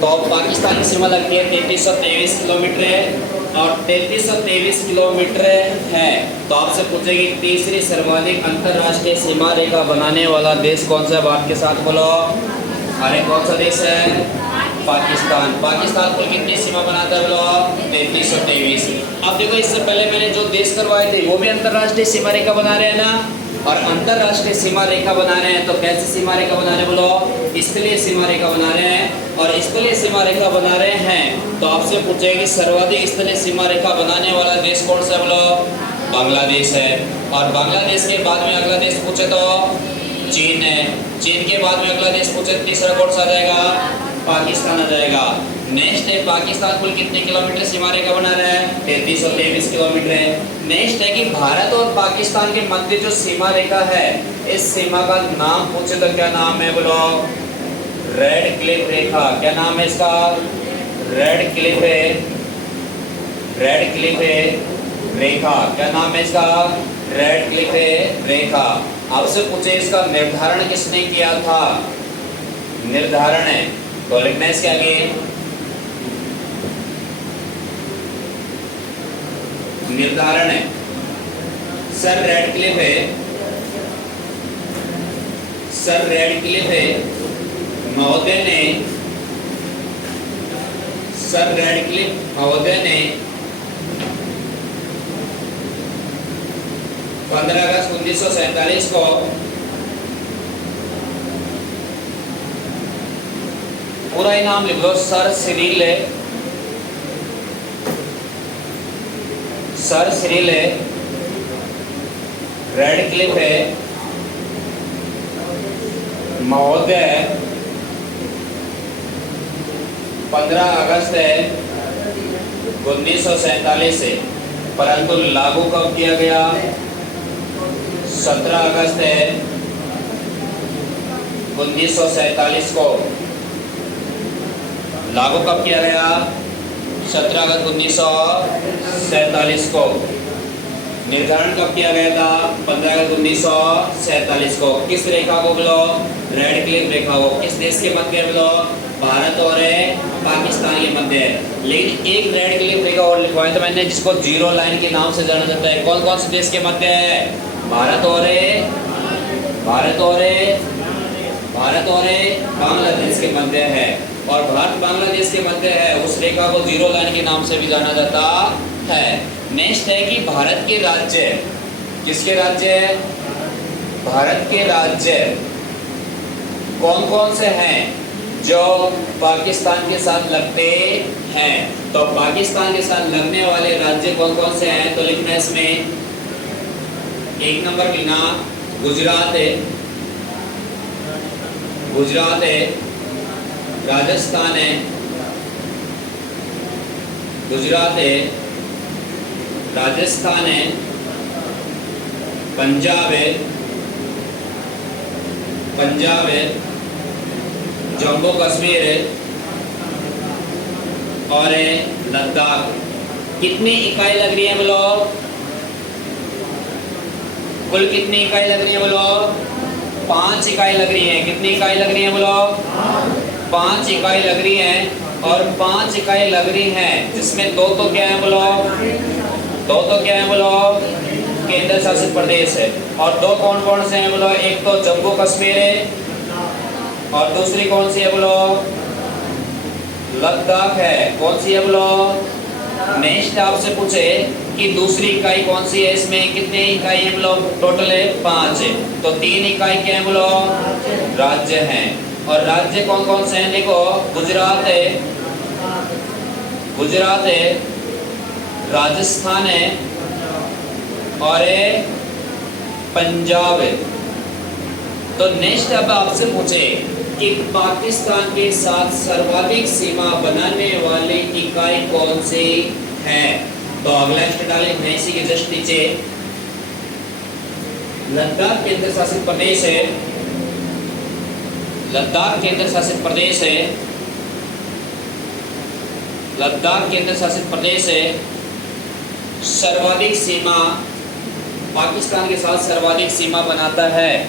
तो पाकिस्तान की सीमा लगती है 3323 किलोमीटर है और 3323 किलोमीटर है। तो आपसे पूछेगी तीसरी सर्वाधिक अंतरराष्ट्रीय सीमा रेखा बनाने वाला देश कौन सा है? भारत के साथ बोलो। अरे कौन सा देश है? पाकिस्तान। पाकिस्तान कुल कितनी सीमा बनाता है बोलो? 3323। अब देखो इससे पहले मैंने जो देश करवाए थे वो भी अंतरराष्ट्रीय सीमा रेखा बना रहे हैं ना, और अंतरराष्ट्रीय सीमा रेखा बना रहे हैं तो कैसी सीमा रेखा बना रहे हैं बोलो? स्थलीय सीमा रेखा बना रहे हैं। और स्थलीय सीमा रेखा बना रहे हैं तो आपसे पूछेगी सर्वाधिक स्थलीय सीमा रेखा बनाने वाला देश कौन सा है बोलो? बांग्लादेश है। और बांग्लादेश के बाद में अगला देश पूछे तो चीन है। चीन के बाद में अगला देश पूछे तीसरा कौन सा आ जाएगा? पाकिस्तान आ जाएगा। नेक्स्ट है पाकिस्तान कुल कितने किलोमीटर सीमा रेखा बना रहा है? 3323 किलोमीटर है। नेक्स्ट है कि भारत और पाकिस्तान के मध्य जो सीमा रेखा है इस सीमा का नाम पूछे तो क्या नाम है बोलो? रेड क्लिफ रेखा। क्या नाम है इसका? रेड क्लिफ है। रेड क्लिफ है रेखा। क्या नाम है इसका? रेड क्लिफ है रेखा। आपसे पूछे इसका निर्धारण किसने किया था? निर्धारण है तो लिखना है इसके आगे निर्धारण है। सर रेडक्लिफ है। सर रेडक्लिफ है महोदय ने, सर रेडक्लिफ महोदय ने 15 अगस्त 1947 को पूरा ही नाम लिख लो। सर सिरिल रेडक्लिफ है महोदय 15 अगस्त 1947 से, परंतु लागू कब किया गया? 17 अगस्त 1947 को लागू कब किया गया? 17 अगस्त 1947 को। निर्धारण कब किया गया था? 15 अगस्त 1947 को। किस रेखा को बोलो? रेडक्लिफ रेखा को। किस देश के मध्य बोलो? भारत और पाकिस्तान के मध्य है। लेकिन एक रेडक्लिफ रेखा और लिखवाया था मैंने जिसको जीरो लाइन के नाम से जाना जाता है। कौन कौन से देश के मध्य है? भारत और बांग्लादेश के मध्य है। और भारत बांग्लादेश के मध्य है उस रेखा को जीरो लाइन के नाम से भी जाना जाता है। नेक्स्ट है कि भारत के राज्य, किसके राज्य? भारत के राज्य कौन कौन से हैं जो पाकिस्तान के साथ लगते हैं? तो पाकिस्तान के साथ लगने वाले राज्य कौन कौन से हैं? तो लिखना है इसमें एक नंबर लिखना गुजरात है, राजस्थान है, गुजरात है, राजस्थान है, पंजाब है, जम्मू कश्मीर है और लद्दाख। कितनी इकाई लग रही है बोलो? कुल कितनी इकाई लग रही है बोलो? 5 इकाई लग रही है। कितनी इकाई लग रही है बोलो? 5 इकाई लग रही है। और 5 इकाई लग रही हैं जिसमें दो तो क्या है बोलो? केंद्र शासित प्रदेश है। और दो कौन कौन से हैं बोलो? एक तो जम्मू कश्मीर है और दूसरी कौन सी है बोलो? लद्दाख है। कौन सी है बोलो? नेक्स्ट आपसे पूछे कि दूसरी इकाई कौन सी है? इसमें कितनी इकाई है बोलो? टोटल है 5 है। तो 3 इकाई क्या है बोलो? राज्य हैं। और राज्य कौन कौन से हैं? देखो गुजरात है, राजस्थान है और पंजाब है। तो नेक्स्ट अब आपसे पूछे कि पाकिस्तान के साथ सर्वाधिक सीमा बनाने वाली इकाई कौन सी है? तो अगला स्टेट डालें इसी के जस्ट नीचे लद्दाख केंद्र शासित प्रदेश है। लद्दाख केंद्र शासित प्रदेश है। सर्वाधिक सीमा पाकिस्तान के साथ सर्वाधिक सीमा बनाता है।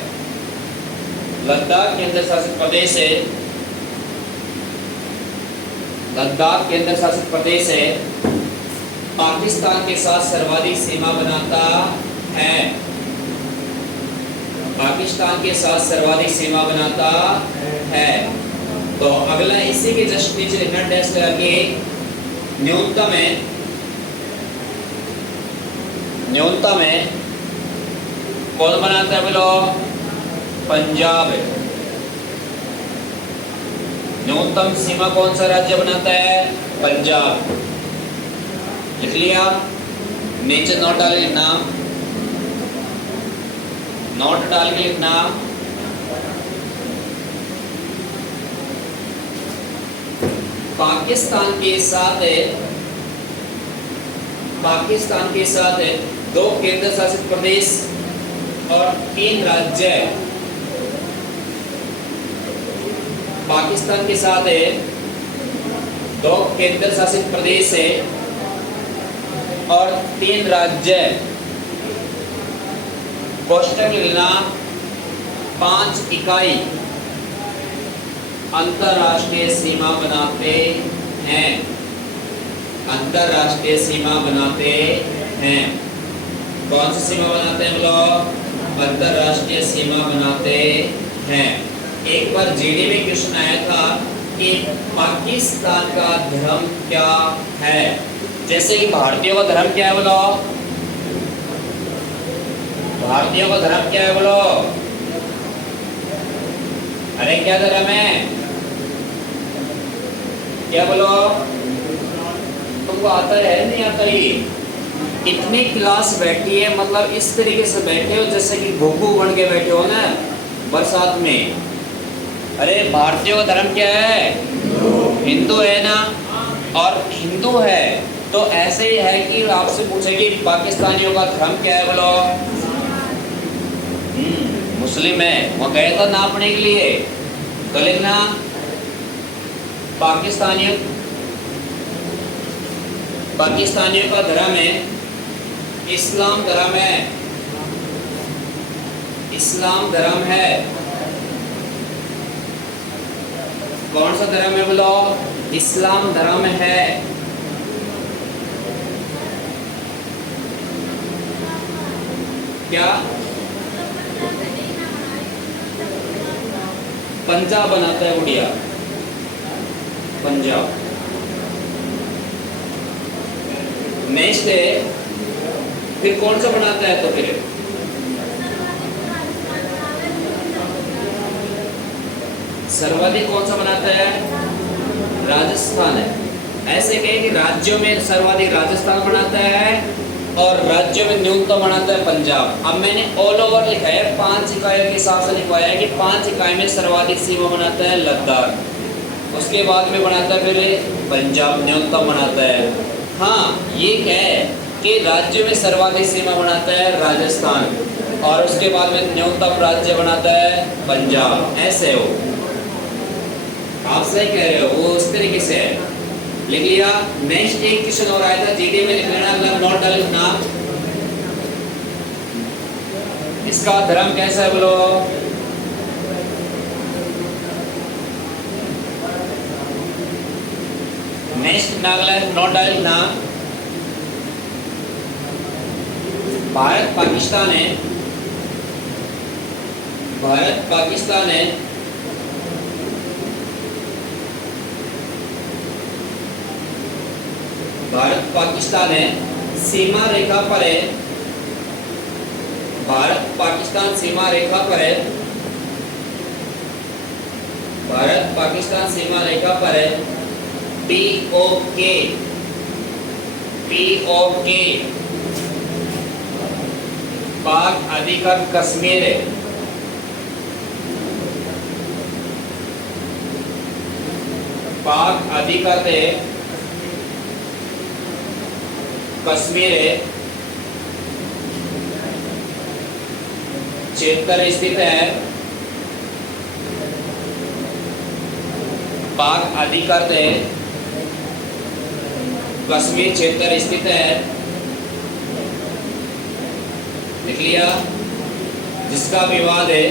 लद्दाख केंद्र शासित प्रदेश है। लद्दाख केंद्र शासित प्रदेश है, पाकिस्तान के साथ सर्वाधिक सीमा बनाता है। पाकिस्तान के साथ सर्वाधिक सीमा बनाता है। तो अगला इसी के जस्ट नीचे लिखना टेस्ट करके न्यूनतम है, न्यूनतम है कौन बनाता है बोलो? पंजाब है। न्यूनतम सीमा कौन सा राज्य बनाता है? पंजाब। लिख लिया? नीचे नोट डाल के लिखना, नोट डाल के लिखना। पाकिस्तान के साथ है, पाकिस्तान के साथ है 2 केंद्र शासित प्रदेश और 3 राज्य। पाकिस्तान के साथ है 2 केंद्र शासित प्रदेश है और 3 राज्य। कोष्टक लिखना 5 इकाई अंतरराष्ट्रीय सीमा बनाते हैं। अंतरराष्ट्रीय सीमा बनाते हैं। कौन सी सीमा बनाते हैं बोलो? अंतरराष्ट्रीय सीमा बनाते हैं। एक बार जीडी में क्वेश्चन आया था कि पाकिस्तान का धर्म क्या है। जैसे कि भारतीयों का धर्म क्या है बोलो? भारतीयों का धर्म क्या है बोलो? अरे क्या धर्म है? क्या बोलो? तुमको आता है नहीं आता? ही इतनी क्लास बैठी है, मतलब इस तरीके से बैठे हो जैसे कि घुघू बन के बैठे हो ना बरसात में। अरे भारतीयों का धर्म क्या है? हिंदू है ना। और हिंदू है तो ऐसे ही है कि आपसे पूछे कि पाकिस्तानियों का धर्म क्या है बोलो? मुस्लिम है। वो गए तो नापने के लिए तो लिखना पाकिस्तानियों का धर्म है इस्लाम धर्म है। इस्लाम धर्म है। कौन सा धर्म है बोलो? इस्लाम धर्म है। क्या? पंजाब बनाता है गुड़िया, पंजाब। नेक्स्ट है फिर कौन सा बनाता है? तो फिर सर्वाधिक कौन सा बनाता है? राजस्थान है। ऐसे कहे कि राज्यों में सर्वाधिक राजस्थान बनाता है और राज्यों में न्यूनतम बनाता है पंजाब। अब मैंने ऑल ओवर लिखा है, 5 इकाइयों के हिसाब से लिखवाया है कि 5 इकाई में सर्वाधिक सीमा बनाता है लद्दाख, उसके बाद में बनाता है फिर पंजाब न्यूनतम बनाता है। हाँ, ये क्या है कि राज्यों में सर्वाधिक सीमा बनाता है राजस्थान और उसके बाद में न्यूनतम राज्य बनाता है पंजाब। ऐसे हो, आप सही कह रहे हो, वो उस तरीके से है। लिख लिया? नेक्स्ट एक क्वेश्चन और आया था जीडी में, लिख लेना, नोट डाल लिखना। इसका धर्म कैसा है बोलो? नेक्स्ट अगला नोट डाल लिखना। भारत पाकिस्तान है, भारत पाकिस्तान है भारत पाकिस्तान है सीमा रेखा पर है। भारत पाकिस्तान सीमा रेखा पर है। भारत पाकिस्तान सीमा रेखा पर है। POK, POK पाक अधिकृत कश्मीर है। पाक अधिकृत है कश्मीर है, क्षेत्र स्थित है। पाक अधिकृत है कश्मीर, क्षेत्र स्थित है। लिख लिया? जिसका विवाद है,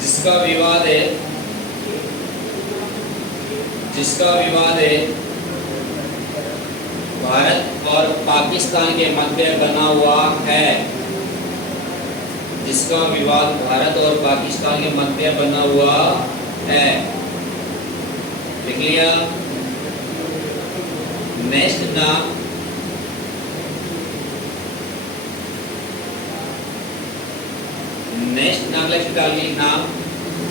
जिसका विवाद है जिसका विवाद है भारत और पाकिस्तान के मध्य बना हुआ है, जिसका विवाद भारत और पाकिस्तान के मध्य बना हुआ है। लिख लिया। नेक्स्ट नाम लिखना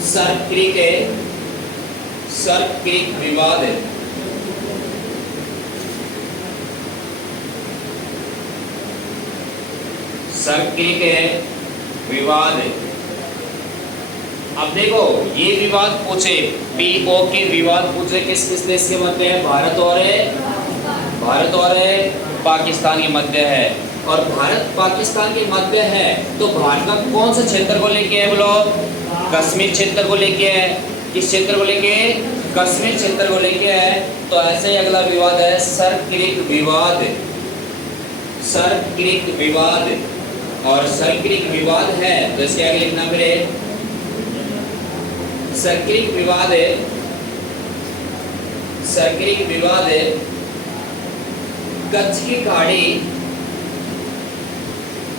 सर्क क्रीक है। सर्क क्रीक विवाद है। सर्क क्रीक है विवाद है। अब देखो ये विवाद पूछे पीओ के विवाद पूछे किस किस देश के मध्य है? भारत और पाकिस्तान के मध्य है। और भारत पाकिस्तान के मध्य है तो भारत का कौन सा क्षेत्र को लेके है? बोलो कश्मीर क्षेत्र को लेके है। किस क्षेत्र को लेके? कश्मीर क्षेत्र को लेके है। तो ऐसे ही अगला विवाद है सर्क क्रीक विवाद। सर्क क्रीक विवाद और सर्क क्रीक विवाद है तो इसके आगे लिखना मेरे सर्क क्रीक विवाद है। सर्क क्रीक विवाद है कच्छ की खाड़ी।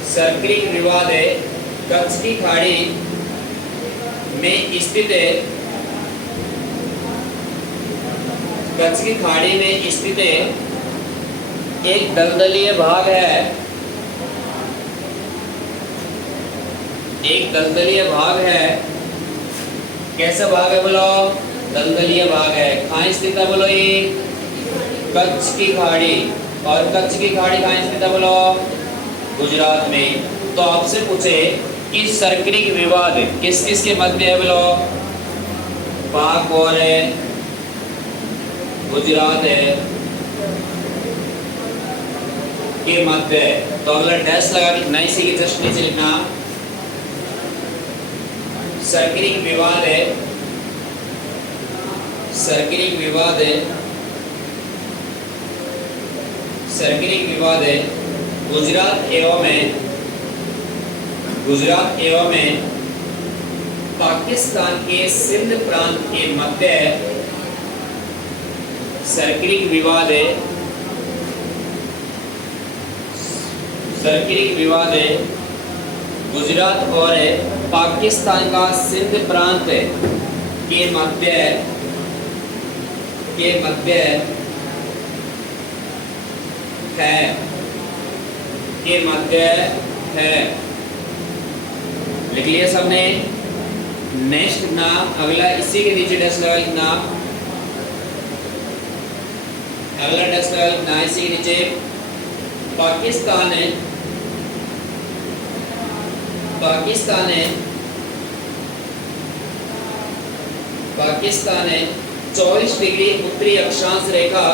सर्क क्रीक विवाद है कच्छ की खाड़ी में स्थित है। कच्छ की खाड़ी में स्थित है एक दलदलीय भाग है। एक दलदलीय भाग है। कैसा भाग है? बोलो दलदलीय भाग है। कहाँ स्थित है? बोलो ये कच्छ की खाड़ी। और कच्छ की खाड़ी कहाँ स्थित है? बोलो गुजरात में। तो आपसे पूछे कि सर्क क्रीक विवाद किस किस के मध्य है? बोलो पाक और है, गुजरात है के मध्य है। तो अगला डैश लगा लिखना, इसी के जस्ट नीचे लिखना सर्क क्रीक विवाद है। सर्क क्रीक विवाद है। सर्क क्रीक विवाद है गुजरात एवं पाकिस्तान के सिंध प्रांत के मध्य सर्क क्रीक विवाद है। सर्क क्रीक विवाद है गुजरात और पाकिस्तान का सिंध प्रांत के मध्य है। लिख लिया सबने? नेक्स्ट ना अगला इसी के नीचे डैश लगा लिखना। अगला डैश लगा लिखना इसी के नीचे पाकिस्तान है। पाकिस्तान है 24 डिग्री उत्तरी अक्षांश रेखा।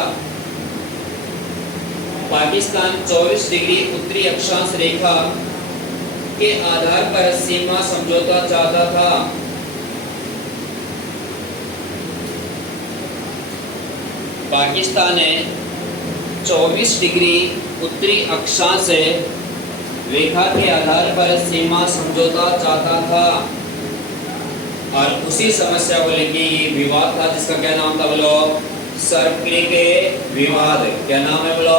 पाकिस्तान 24 डिग्री उत्तरी अक्षांश रेखा के आधार पर सीमा समझौता चाहता था। पाकिस्तान ने 24 डिग्री उत्तरी अक्षांश रेखा के आधार पर सीमा समझौता चाहता था और उसी समस्या को लेके ये विवाद था जिसका क्या नाम था? बोलो सर्क क्रीक विवाद। क्या नाम है? बोलो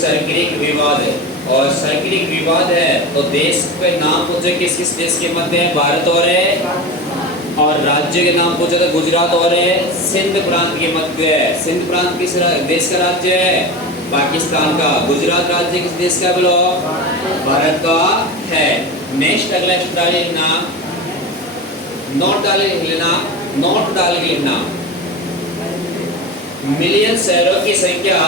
सर्क क्रीक विवाद है। और सर्क क्रीक विवाद है तो देश के नाम पूछे किस किस देश के मध्य है? भारत और राज्य के नाम पूछे तो गुजरात और सिंध प्रांत के मध्य है। सिंध प्रांत किस देश का राज्य है? पाकिस्तान का। गुजरात राज्य किस देश का? बोलो भारत का है। नेक्स्ट अगला एक्स्ट्रा लिखना, नोट डाल के लिखना मिलियन शहरों की संख्या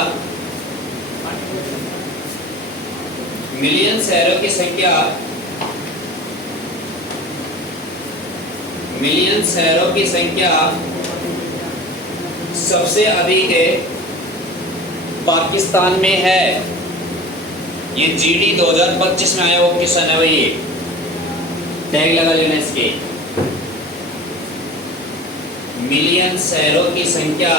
सबसे अधिक पाकिस्तान में है। ये जीडी 2025 में आया वो क्वेश्चन है भाई, टैग लगा लेना इसके। मिलियन शहरों की संख्या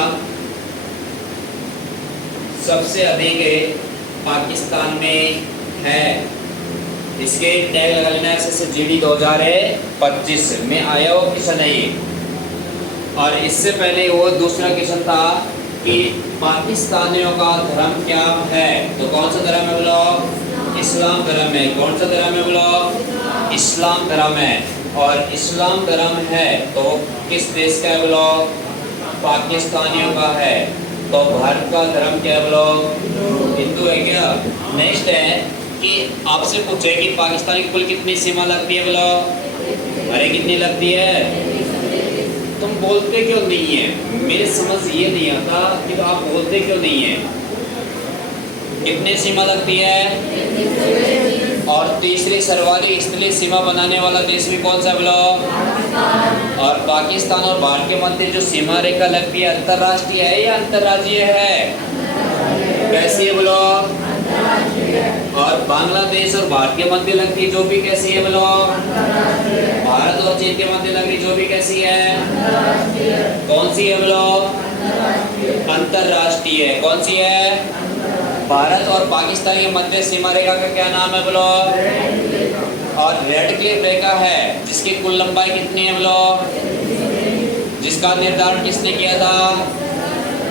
सबसे अधिक पाकिस्तान में है, इसके टैग लगा लेना ऐसे जीडी 2025 में आया वो क्वेश्चन है ये। और इससे पहले वो दूसरा क्वेश्चन था कि पाकिस्तानियों का धर्म क्या है। तो कौन सा धर्म है बोलो? इस्लाम धर्म है। कौन सा धर्म है बोलो? इस्लाम धर्म है। और इस्लाम धर्म है तो किस देश का है बोलो? पाकिस्तानियों का है। तो भारत का धर्म क्या है बोलो? हिंदू है क्या? नेक्स्ट है कि आपसे पूछे कि पाकिस्तान की कुल कितनी सीमा लगती है बोलो? अरे कितनी लगती है? तुम बोलते क्यों नहीं है? मेरे समझ ये नहीं आता कि तो आप बोलते क्यों नहीं है। कितनी सीमा लगती है? और तीसरी सर्वाधिक स्थलीय सीमा बनाने वाला देश भी कौन सा बोलो? और पाकिस्तान और भारत के मध्य जो सीमा रेखा लगती है अंतरराष्ट्रीय है या अंतरराज्यीय है? कैसी है बोलो? और बांग्लादेश और भारत के मध्य लगती जो भी कैसी है बोलो? भारत और चीन के मध्य लगती जो भी कैसी है? कौन सी है बोलो? अंतरराष्ट्रीय है। कौन सी है? भारत और पाकिस्तान के मध्य सीमा रेखा का क्या नाम है बोलो? और रेड क्लिफ रेखा है जिसकी कुल लंबाई कितनी है बोलो? जिसका निर्धारण किसने किया था?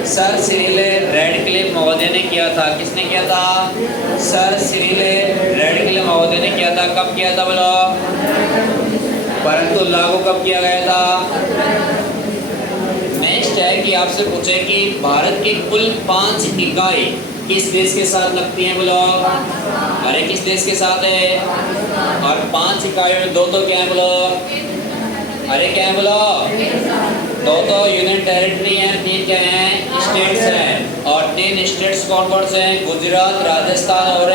सर सिरिल रैडक्लिफ महोदय ने किया था। किसने किया था? सर सिरिल रैडक्लिफ महोदय ने किया था। कब किया था बोलो? परंतु लागू कब किया गया था? नेक्स्ट है कि आपसे पूछे कि भारत की कुल 5 इकाई किस देश के साथ लगती हैं बोलो? अरे किस देश के साथ है? और 5 इकाइयों में 2 तो क्या है बोलो? अरे क्या है बोलो? 2 तो यूनियन टेरिटरी है, 3 क्या है? स्टेट्स हैं। और 3 स्टेट्स कौन कौन से हैं? गुजरात, राजस्थान और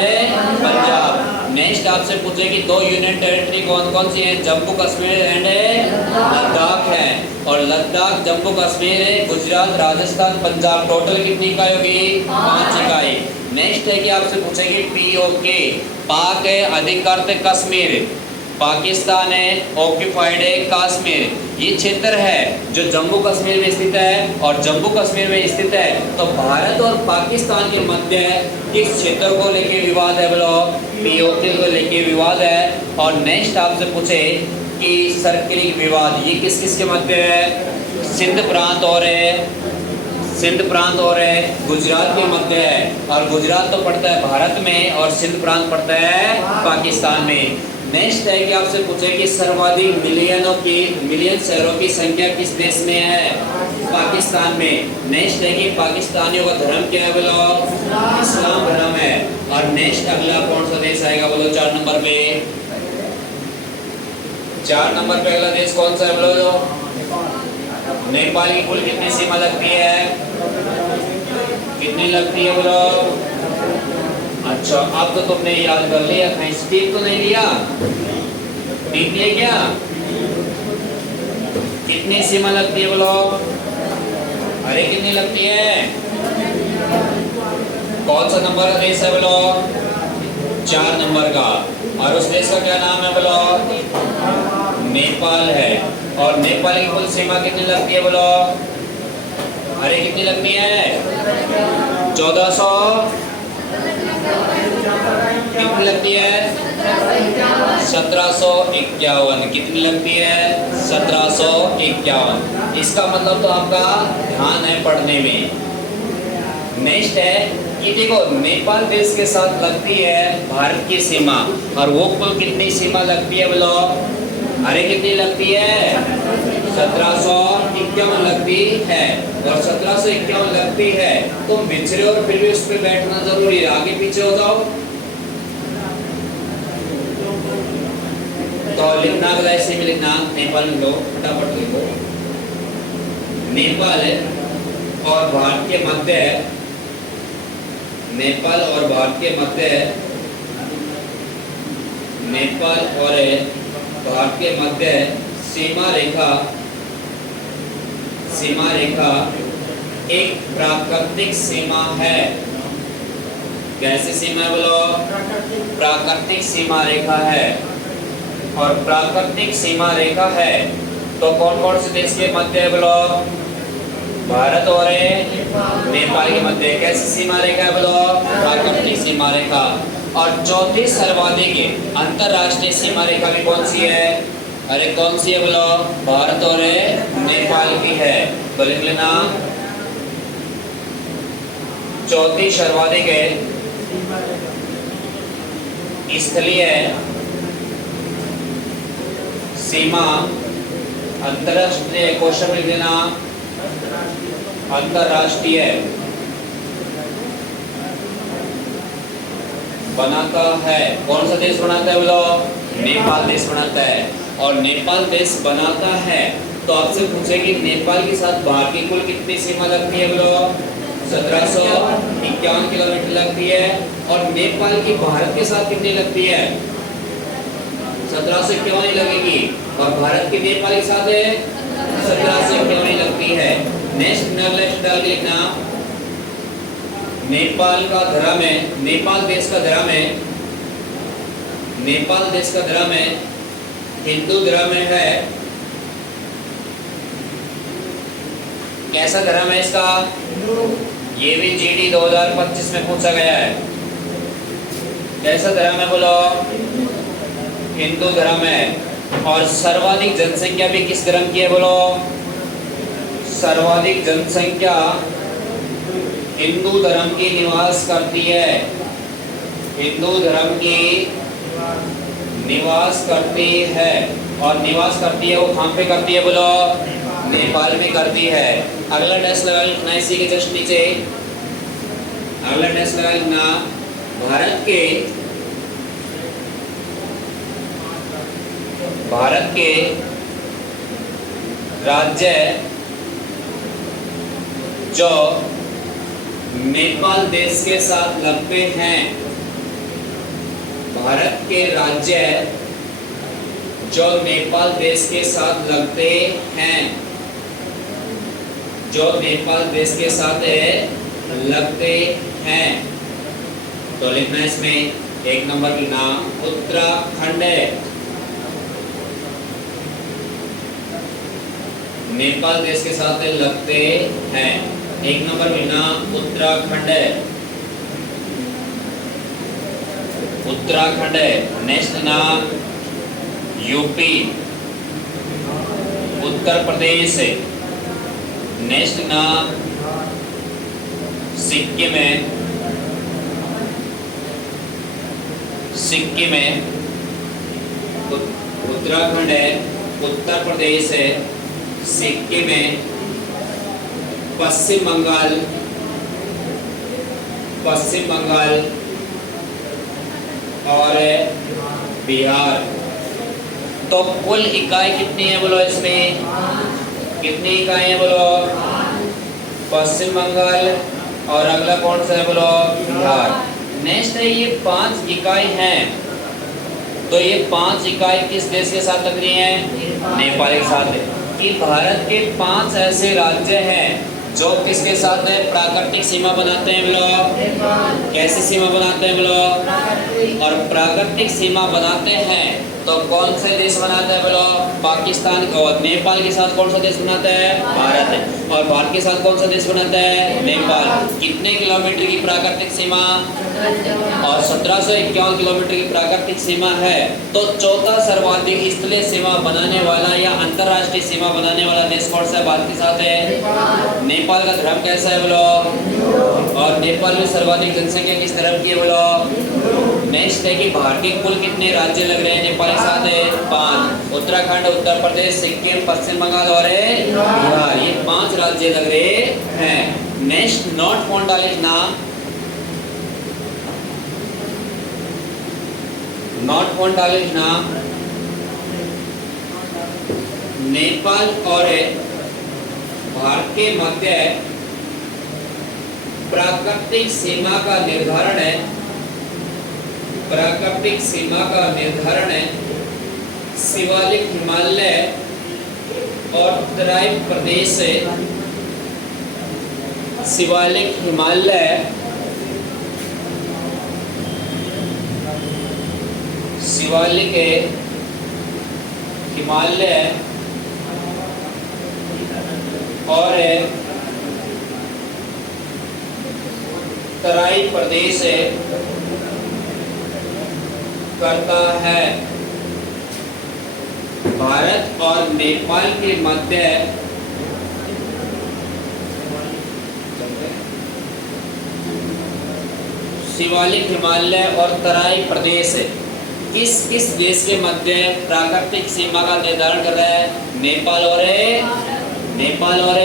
पंजाब। नेक्स्ट आपसे पूछे कि 2 यूनियन टेरिटरी कौन कौन सी हैं? जम्मू कश्मीर एंड लद्दाख है। और लद्दाख, जम्मू कश्मीर है, गुजरात, राजस्थान, पंजाब। टोटल कितनी इकाई होगी? 5 इकाई। नेक्स्ट है कि आपसे पूछेंगे POK, पाक है, अधिकृत कश्मीर। पाकिस्तान है, ऑक्यूपाइड है कश्मीर। ये क्षेत्र है जो जम्मू कश्मीर में स्थित है। और जम्मू कश्मीर में स्थित है तो भारत और पाकिस्तान के मध्य किस क्षेत्र को लेके विवाद है बोलो? POK को लेके विवाद है। और नेक्स्ट आपसे पूछे कि सर्कलिंग विवाद ये किस किस के मध्य है? सिंध प्रांत और गुजरात के मध्य है। और गुजरात तो पड़ता है भारत में और सिंध प्रांत पड़ता है पाकिस्तान में। नेक्स्ट है कि आपसे पूछे कि सर्वाधिक मिलियन शहरों की संख्या किस देश में है? पाकिस्तान में। नेक्स्ट है कि पाकिस्तानियों का धर्म क्या है बोलो? इस्लाम धर्म है। और नेक्स्ट अगला कौन सा देश आएगा बोलो? 4 नंबर पे। 4 नंबर पे अगला देश कौन सा है बोलो? नेपाल की कुल कितनी सीमा लगती है? कितनी लगती है बोलो? अच्छा अब तो तुमने याद कर लिया, कहीं स्टीक तो नहीं लिया? ठीक लिया क्या? कितनी सीमा लगती है बोलो? अरे कितनी लगती है? कौन सा नंबर का देश है बोलो? 4 नंबर का। और उस देश का क्या नाम है बोलो? नेपाल है। और नेपाल की कुल सीमा कितनी लगती है बोलो? अरे कितनी लगती है? 1400। कितनी लगती है? 1751। कितनी लगती है? 1751। इसका मतलब तो आपका ध्यान है पढ़ने में। नेक्स्ट है कि देखो नेपाल देश के साथ लगती है भारत की सीमा। और वो कुल कितनी सीमा लगती है बोलो? अरे कितनी लगती है? 1751 लगती है। और 1751 लगती है तुम बिछड़े और फिर भी उस पर बैठना जरूरी है। आगे पीछे हो जाओ तो लिखना अगला ऐसे में लिखना। नेपाल में लो, फटाफट लिखो। नेपाल है और भारत के मध्य है। नेपाल और भारत के मध्य है। नेपाल और भारत के मध्य सीमा रेखा एक प्राकृतिक सीमा है। कैसी सीमा है बोलो? प्राकृतिक सीमा रेखा है। और प्राकृतिक सीमा रेखा है तो कौन कौन से देश के मध्य है बोलो? भारत और नेपाल के मध्य। कैसी सीमा रेखा है बोलो? प्राकृतिक सीमा रेखा। और चौथी सर्वाधिक अंतरराष्ट्रीय सीमा रेखा भी कौन सी है? अरे कौन सी है बोलो? भारत और नेपाल की है। तो लिख लेना चौथी सर्वाधिक स्थलीय सीमा अंतरराष्ट्रीय, क्वेश्चन लिख लेना अंतरराष्ट्रीय बनाता है। कौन सा देश बनाता है बोलो? नेपाल देश बनाता है। और नेपाल देश बनाता है तो आपसे पूछेगी नेपाल के साथ भारत की कुल कितनी सीमा लगती है बोलो? 1751 किलोमीटर लगती है। और नेपाल की भारत के साथ कितनी लगती है? 1751 लगेगी। और भारत की नेपाल के साथ है 1751 लगती है। नेक्स्ट डाल के लिखना नेपाल का धर्म है, नेपाल देश का धर्म है, नेपाल देश का धर्म है हिंदू धर्म है। कैसा धर्म है इसका? ये भी जीडी 2025 में पूछा गया है। कैसा धर्म है बोलो? हिंदू धर्म है। और सर्वाधिक जनसंख्या भी किस धर्म की है बोलो? सर्वाधिक जनसंख्या हिंदू धर्म की निवास करती है। हिंदू धर्म की निवास करती है। और निवास करती है वो कहाँ पे करती है बोलो? नेपाल में करती है। अगला डैश लगा लिखना इसी के जस्ट नीचे। अगला डैश लगा लिखना भारत के राज्य जो नेपाल देश के साथ लगते हैं, भारत के राज्य जो नेपाल देश के साथ लगते हैं, जो नेपाल देश के साथ लगते हैं, तो लिखना इसमें एक नंबर की नाम उत्तराखंड है। नेपाल देश के साथ लगते हैं। एक नंबर की नाम उत्तराखंड है। उत्तराखंड है। नेक्स्ट नाम यूपी, उत्तर प्रदेश है। नेक्स्ट नाम सिक्किम है। सिक्किम है। उत्तराखंड है, उत्तर प्रदेश है, सिक्किम है, पश्चिम बंगाल, पश्चिम बंगाल और बिहार। तो कुल इकाई कितनी है बोलो? इसमें कितनी इकाई है बोलो? पश्चिम बंगाल और अगला कौन सा है बोलो? बिहार। नेक्स्ट है ये 5 इकाई हैं। तो ये 5 इकाई किस देश के साथ लग रही हैं? नेपाल के साथ है। कि भारत के 5 ऐसे राज्य हैं जो किसके साथ है? प्राकृतिक सीमा बनाते हैं बोलो? कैसी सीमा बनाते हैं बोलो? और प्राकृतिक सीमा बनाते हैं तो कौन से देश बनाता है बोलो? पाकिस्तान। और नेपाल के साथ कौन सा देश बनाता है? भारत है। और भारत के साथ कौन सा देश बनाता है? नेपाल। कितने किलोमीटर की प्राकृतिक सीमा? और 1751 किलोमीटर की प्राकृतिक सीमा है। तो चौथा सर्वाधिक स्थलीय सीमा बनाने वाला या अंतरराष्ट्रीय सीमा बनाने वाला देश कौन सा भारत के साथ है? नेपाल का धर्म कैसा है बोलो? और नेपाल में सर्वाधिक जनसंख्या किस धर्म की है बोलो? नेक्स्ट है कि भारत के कुल कितने राज्य लग रहे हैं नेपाल के साथ है? 5। उत्तराखंड, उत्तर प्रदेश, सिक्किम, पश्चिम बंगाल और बिहार। ये 5 राज्य लग रहे हैं। नेक्स्ट नोट पॉइंट लिखना। नोट पॉइंट लिखना नेपाल और भारत के मध्य प्राकृतिक सीमा का निर्धारण है। प्राकृतिक सीमा का निर्धारण है शिवालिक हिमालय और तराई प्रदेश से। शिवालिक हिमालय, शिवालिक हिमालय और तराई प्रदेश करता है। भारत और नेपाल के मध्य शिवालिक हिमालय और तराई प्रदेश किस किस देश के मध्य प्राकृतिक सीमा का निर्धारण कर रहा है? नेपाल और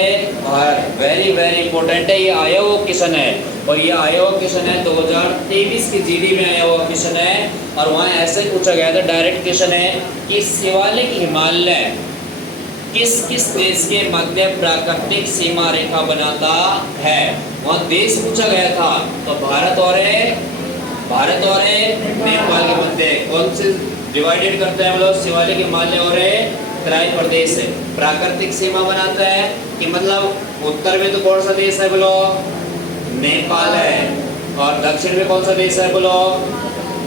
भारत। वेरी वेरी इंपॉर्टेंट है, ये आया हुआ क्वेश्चन है और ये आया हुआ क्वेश्चन है 2023 की जीडी में आया हुआ क्वेश्चन है और वहाँ ऐसे पूछा गया था, डायरेक्ट क्वेश्चन है कि शिवालिक हिमालय किस किस देश के मध्य प्राकृतिक सीमा रेखा बनाता है? वहाँ देश पूछा गया था, तो भारत और नेपाल के मध्य कौन से डिवाइडेड करते हैं हम लोग? शिवालिक हिमालय और तराई प्रदेश प्राकृतिक सीमा बनाता है कि मतलब उत्तर में तो कौन सा देश है बोलो? नेपाल है और दक्षिण में कौन सा देश है बोलो?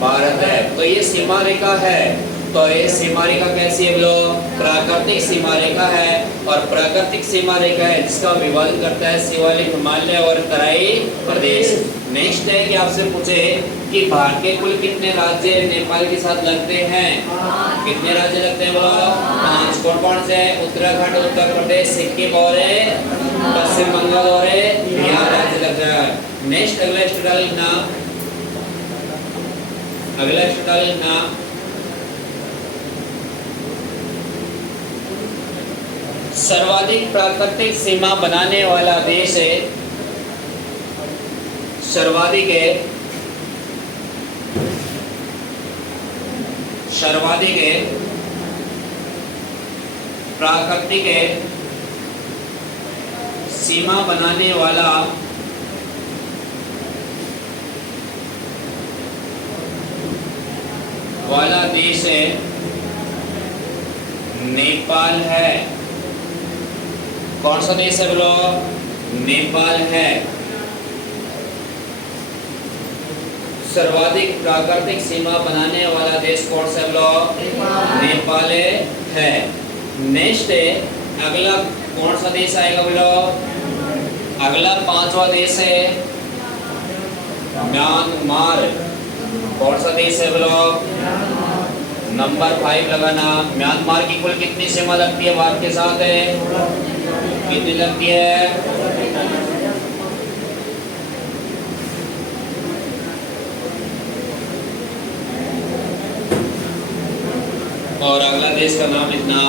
भारत है। तो ये सीमा रेखा है, तो ये सीमा रेखा कैसी है बोलो? प्राकृतिक सीमा रेखा है और प्राकृतिक सीमा रेखा है जिसका विभाजन करता है शिवालिक हिमालय और तराई प्रदेश। नेक्स्ट है कि आपसे पूछे कि भारत के कुल कितने राज्य नेपाल के साथ लगते हैं? कितने राज्य लगते हैं बोलो? 5। कौन कौन से? उत्तराखंड, उत्तर प्रदेश, सिक्किम और पश्चिम बंगाल और बिहार राज्य लगता है। नेक्स्ट अगला स्टेट नाम सर्वाधिक प्राकृतिक सीमा बनाने वाला देश है, सर्वाधिक प्राकृतिक सीमा बनाने वाला देश है नेपाल है। कौन सा देश है बोलो? नेपाल है। सर्वाधिक प्राकृतिक सीमा बनाने वाला देश कौन सा बोलो? नेपाल है। नेक्स्ट है अगला कौन सा देश आएगा बोलो? अगला 5वां देश है म्यांमार। कौन सा देश है बोलो? नंबर 5 लगाना। म्यांमार की कुल कितनी सीमा लगती है भारत के साथ है? कितनी लगती है? और अगला देश का नाम लिखना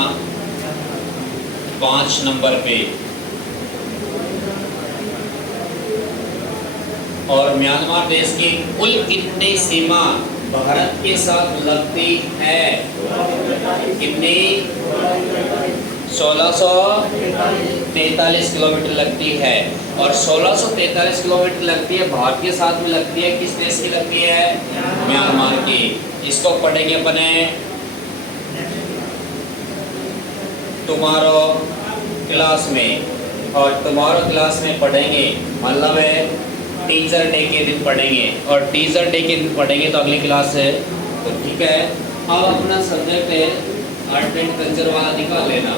5 नंबर पे। और म्यांमार देश की कुल कितनी सीमा भारत के साथ लगती है? कितनी? 1643 किलोमीटर लगती है। और 1643 किलोमीटर लगती है, भारत के साथ में लगती है। किस देश की लगती है? म्यांमार की। इसको पढ़ेंगे अपने टुमारो क्लास में, और टुमारो क्लास में पढ़ेंगे मतलब है टीचर डे के दिन पढ़ेंगे, और टीचर डे के दिन पढ़ेंगे तो अगली क्लास है। तो ठीक है, अब अपना सब्जेक्ट है आर्ट एंड कल्चर वाला निकाल लेना।